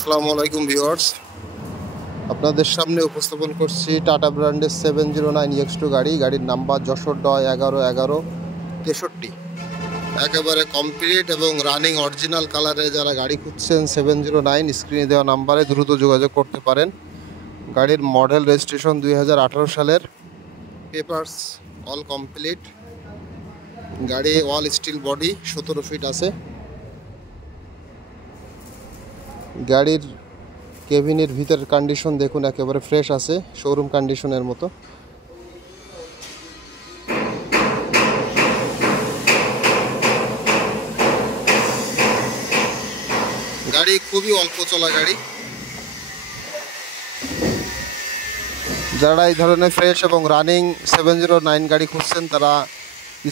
আসসালামু আলাইকুম ভিউয়ার্স, আপনাদের সামনে উপস্থাপন করছি টাটা ব্র্যান্ডের 709 গাড়ি। গাড়ির নাম্বার যশোর 111163। একেবারে কমপ্লিট এবং রানিং অরিজিনাল কালারে যারা গাড়ি খুঁজছেন 709 স্ক্রিনে দেওয়া নাম্বারে দ্রুত যোগাযোগ করতে পারেন। গাড়ির মডেল রেজিস্ট্রেশন 2018 সালের, পেপারস অল কমপ্লিট। গাড়ি অল স্টিল বডি, 17 ফিট আছে। গাড়ির কেবিনের ভিতরের কন্ডিশন দেখুন, একেবারে ফ্রেশ আছে, শোরুম কন্ডিশনের মতো। গাড়ি খুবই অল্প চলা গাড়ি। যারা এই ধরনের ফ্রেশ এবং রানিং 709 গাড়ি খুঁজছেন তারা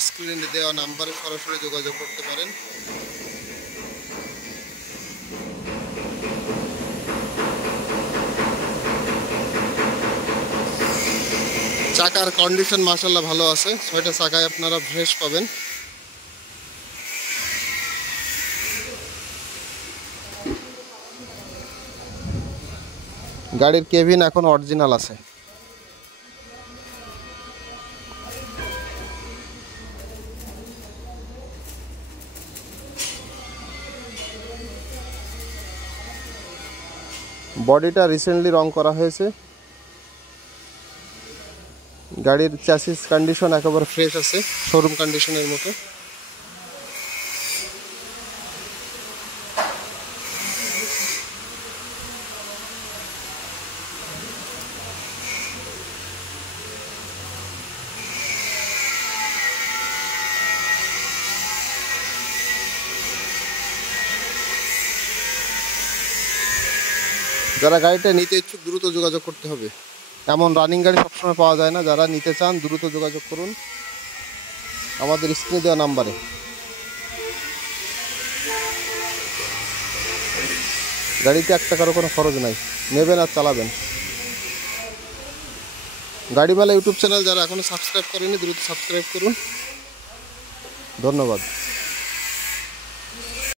স্ক্রিনে দেওয়া নাম্বারে সরাসরি যোগাযোগ করতে পারেন। চাকার কন্ডিশন মাশাআল্লাহ ভালো আছে, 6টা চাকায় আপনারা ফ্রেশ পাবেন। গাড়ির কেবিন এখন অরিজিনাল আছে। বডিটা রিসেন্টলি রং করা হয়েছে। গাড়ির চ্যাসিস কন্ডিশন একেবারে ফ্রেশ আছে, শোরুম কন্ডিশনের মতো। যারা গাড়িটা নিতে ইচ্ছুক দ্রুত যোগাযোগ করতে হবে। এমন রানিং গাড়ি সবসময় পাওয়া যায় না। যারা নিতে চান দ্রুত যোগাযোগ করুন আমাদের স্ক্রিনে দেওয়া নাম্বারে। গাড়িতে 1 টাকারও কোনো খরচ নাই, নেবেন আর চালাবেন। গাড়িওয়ালা ইউটিউব চ্যানেল যারা এখনো সাবস্ক্রাইব করেনি দ্রুত সাবস্ক্রাইব করুন। ধন্যবাদ।